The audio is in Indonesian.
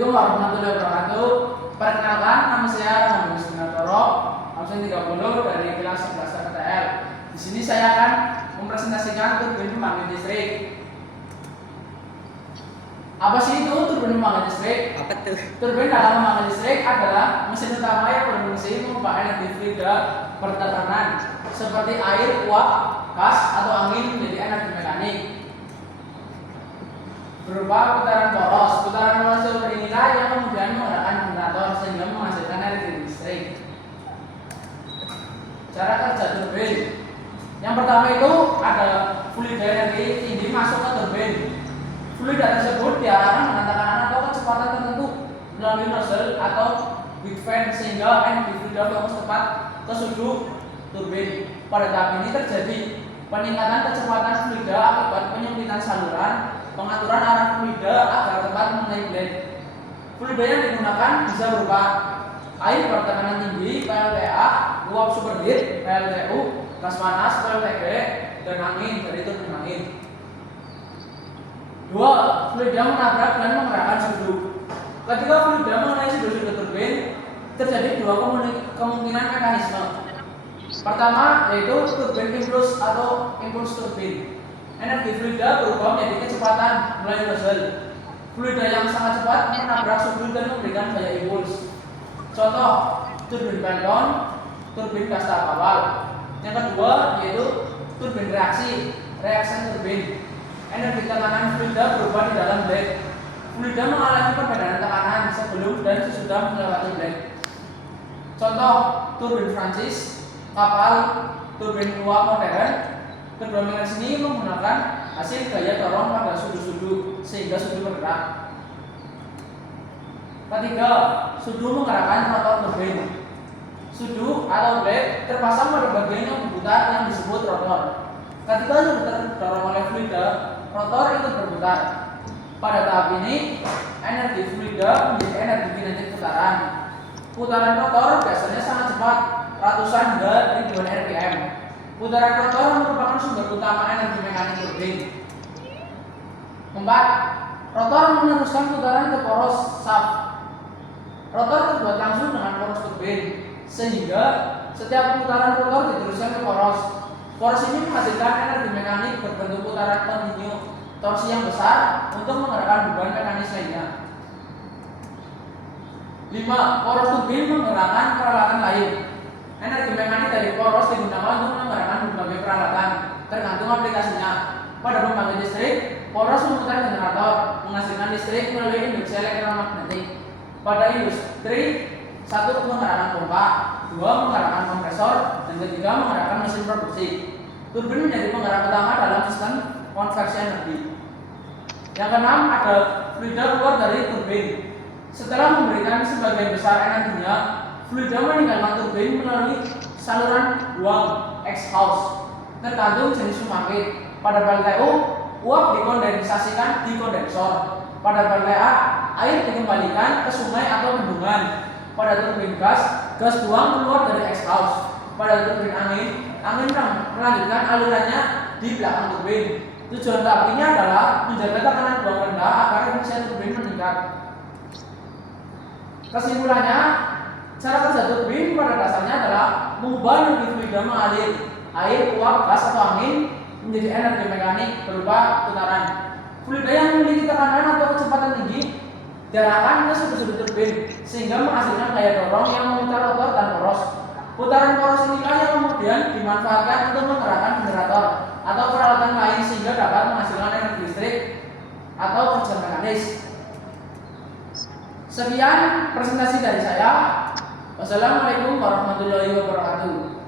Assalamualaikum warahmatullahi wabarakatuh. Perkenalkan, nama saya Muhammad Sunatoro, absen 30 dari kelas 11 PTL. Di sini saya akan mempresentasikan turbin pembangkit listrik. Apa sih itu turbin pembangkit listrik? Apa tuh? Turbin dalam pembangkit listrik adalah mesin utama yang berfungsi mengubah energi fluida pertekanan seperti air, uap, gas, atau angin menjadi energi mekanik berupa putaran poros. Putaran poros seperti inilah yang kemudian menggerakkan generator sehingga menghasilkan energi listrik. Cara kerja turbin. Yang pertama itu ada fluida energi tinggi masuk ke turbin. Fluida tersebut diarahkan dengan tekanan atau kecepatan tertentu melalui nozzle atau big fan sehingga energi fluida fokus tepat ke sudut turbin. Pada tahap ini terjadi peningkatan kecepatan fluida akibat penyempitan saluran, pengaturan arah fluida agar tepat mengenai blade. Fluida yang digunakan bisa berupa air bertekanan tinggi (PLTA), uap superheat (PLTU), gas panas (PLTG), dan angin dari turbin angin. 2. Fluida menabrak dan menggerakkan sudut. Ketika fluida mengenai sudut-sudut turbin, terjadi dua kemungkinan mekanisme. Pertama yaitu turbin impuls atau impuls turbin. Energi fluida berubah menjadi kecepatan melalui nozzle. Fluida yang sangat cepat menabrak sudut dan memberikan gaya impuls. Contoh, turbin Pelton, turbin gas tahap awal. Yang kedua yaitu turbin reaksi, reaction turbin. Energi tekanan fluida berubah di dalam blade. Fluida mengalami perbedaan tekanan sebelum dan sesudah melewati blade. Contoh, turbin Francis, kapal, turbin uap modern. Kedua mekanisme ini menggunakan hasil gaya dorong pada sudut-sudut sehingga sudut bergerak. Ketiga, sudut menggerakkan rotor turbin. Sudut atau blade terpasang pada bagian yang berputar yang disebut rotor. Ketika sudut terdorong oleh fluida, rotor ikut berputar. Pada tahap ini, energi fluida menjadi energi kinetik putaran. Putaran rotor biasanya sangat cepat, ratusan hingga ribuan RPM. Putaran rotor merupakan sumber utama energi mekanik turbin. 4. Rotor meneruskan putaran ke poros shaft. Rotor terbuat langsung dengan poros turbin, sehingga setiap putaran rotor diteruskan ke poros. Poros ini menghasilkan energi mekanik berbentuk putaran kontinu, torsi yang besar untuk menggerakkan beban mekanis lainnya. 5. Poros turbin menggerakkan peralatan lain. Energi mekanik dari poros digunakan untuk menggerakkan berbagai peralatan, tergantung aplikasinya. Pada pembangkit listrik, poros memutar generator, menghasilkan listrik melalui induksi elektromagnetik. Pada industri, 1. Menggerakkan pompa, 2. Menggerakkan kompresor, dan 3. Menggerakkan mesin produksi. Turbin menjadi penggerak utama dalam sistem konversi energi. Yang keenam, ada fluida keluar dari turbin. Setelah memberikan sebagian besar energinya, fluida meninggalkan turbin melalui saluran buang exhaust. Tergantung jenis pembangkit. Pada PLTU, uap dikondensasikan di kondensor. Pada PLTA, air dikembalikan ke sungai atau bendungan. Pada turbin gas, gas buang keluar dari exhaust. Pada turbin angin, angin melanjutkan alirannya di belakang turbin. Tujuan tahap ini adalah menjaga tekanan buang rendah agar efisiensi turbin meningkat. Kesimpulannya, cara kerja turbin pada dasarnya adalah mengubah energi fluida mengalir air, uap, gas, atau angin menjadi energi mekanik berupa putaran. Fluida yang memiliki tekanan atau kecepatan tinggi diarahkan ke sudut-sudut turbin sehingga menghasilkan gaya dorong yang memutar rotor dan poros. Putaran poros inilah yang kemudian dimanfaatkan untuk menggerakkan generator atau peralatan lain sehingga dapat menghasilkan energi listrik atau kerja mekanis. Sekian presentasi dari saya. Wassalamualaikum warahmatullahi wabarakatuh.